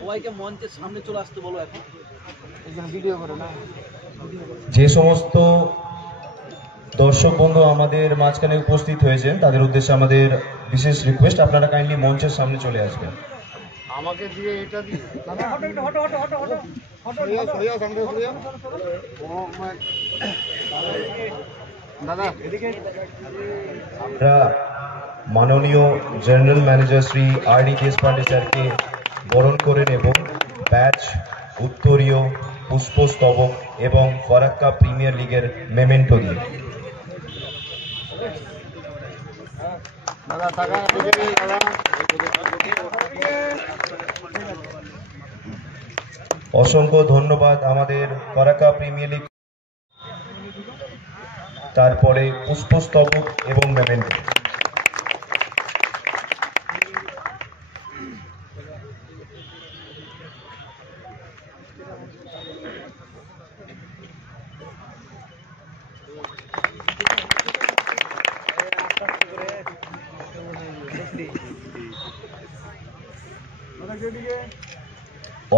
সবাইকে মঞ্চের সামনে চলে আসতে বলো। এখন ভিডিও করে না, যে সমস্ত দর্শক বন্ধু আমাদের মাঝখানে উপস্থিত হয়েছেন তাদের উদ্দেশ্যে আমাদের বিশেষ রিকোয়েস্ট, আপনারা কাইন্ডলি মঞ্চের সামনে চলে আসবেন। আমাকে দিয়ে এটা দিয়ে দাদা এদিকে আমরা মাননীয় general manager Shri RD. Deshpande স্যারকে বরণ করে নেব ব্যাচ, উত্তরীয়, পুষ্পস্তবক এবং ফরাক্কা প্রিমিয়ার লিগের মেমেন্টো দিয়ে। অসংখ্য ধন্যবাদ আমাদের ফরাক্কা প্রিমিয়ার লিগ, তারপরে পুষ্পস্তবক এবং মেমেন্টো।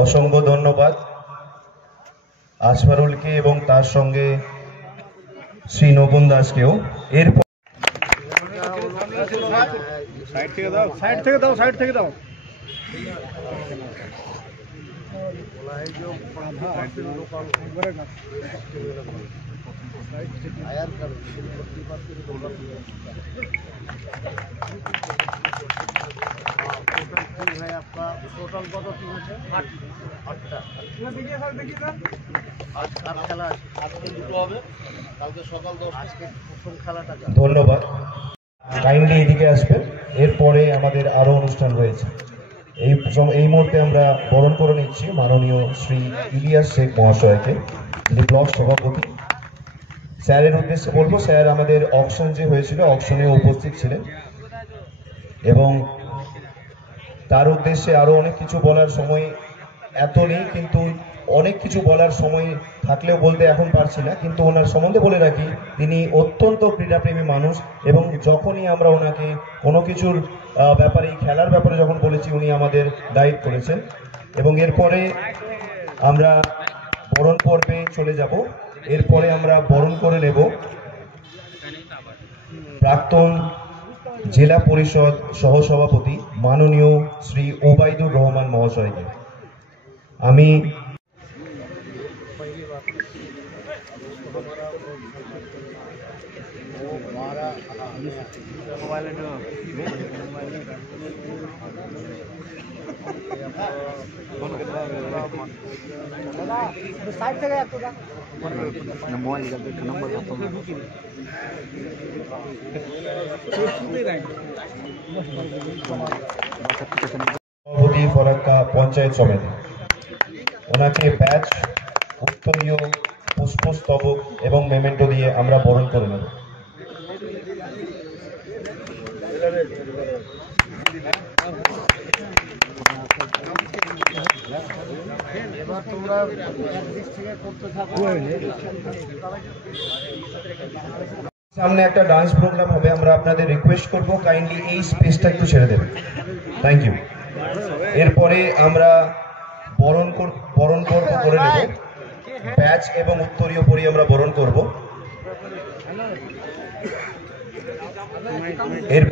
অসংখ্য ধন্যবাদ আসফারুলকে এবং তার সঙ্গে শ্রী নবন দাসকেও। এরপর সাইড থেকে দাও, সাইড থেকে দাও, সাইড থেকে দাও। टोटल कत टीम আছে? 8টা। देखिए सर, देखिए सर। आज খেলা আজকে দুটো হবে, কালকে সকাল 10 আজকে প্রথম খেলাটা। ধন্যবাদ, কাইন্ডলি এদিকে আসবেন। এরপরে আমাদের আরো অনুষ্ঠান রয়েছে। এই মুহূর্তে আমরা বরণ করে নিচ্ছি মাননীয় শ্রী ইলিয়াস শেখ মহাশয়কে, যিনি ব্লক সভাপতি। স্যারের উদ্দেশ্যে বলবো, স্যার আমাদের অকশন যে হয়েছিল অকশনে উপস্থিত ছিলেন এবং তার উদ্দেশ্যে আরো অনেক কিছু বলার সময় এত নেই, কিন্তু অনেক কিছু বলার সময় থাকলেও বলতে এখন পারছি না। কিন্তু ওনার সম্বন্ধে বলে রাখি, তিনি অত্যন্ত ক্রীড়াপ্রেমী মানুষ এবং যখনই আমরা ওনাকে কোনো কিছুর ব্যাপারে, খেলার ব্যাপারে যখন বলেছি, উনি আমাদের গাইড করেছেন। এবং এরপরে আমরা বরণ পর্বে চলে যাব। এরপরে আমরা বরণ করে নেব প্রাক্তন জেলা পরিষদ সহসভাপতি মাননীয় শ্রী ওবায়দুর রহমান মহাশয়কে। আমি साइड से गया तो मोबाइल का नंबर সভাপতি ফরাক্কা পঞ্চায়েত সমিতি, ওনাকে ব্যাচ, উত্তরীয়, পুষ্পস্তবক এবং মেমেন্টো দিয়ে আমরা বরণ করে নেব। সামনে একটা ডান্স প্রোগ্রাম হবে, আমরা আপনাদের রিকোয়েস্ট করব কাইন্ডলি এই স্পেসটা একটু ছেড়ে দেবেন। Thank you. এরপরে আমরা বরণ পর্ব করে নেব, ব্যাচ এবং উত্তরীয় পরি আমরা বরণ করব। এরপর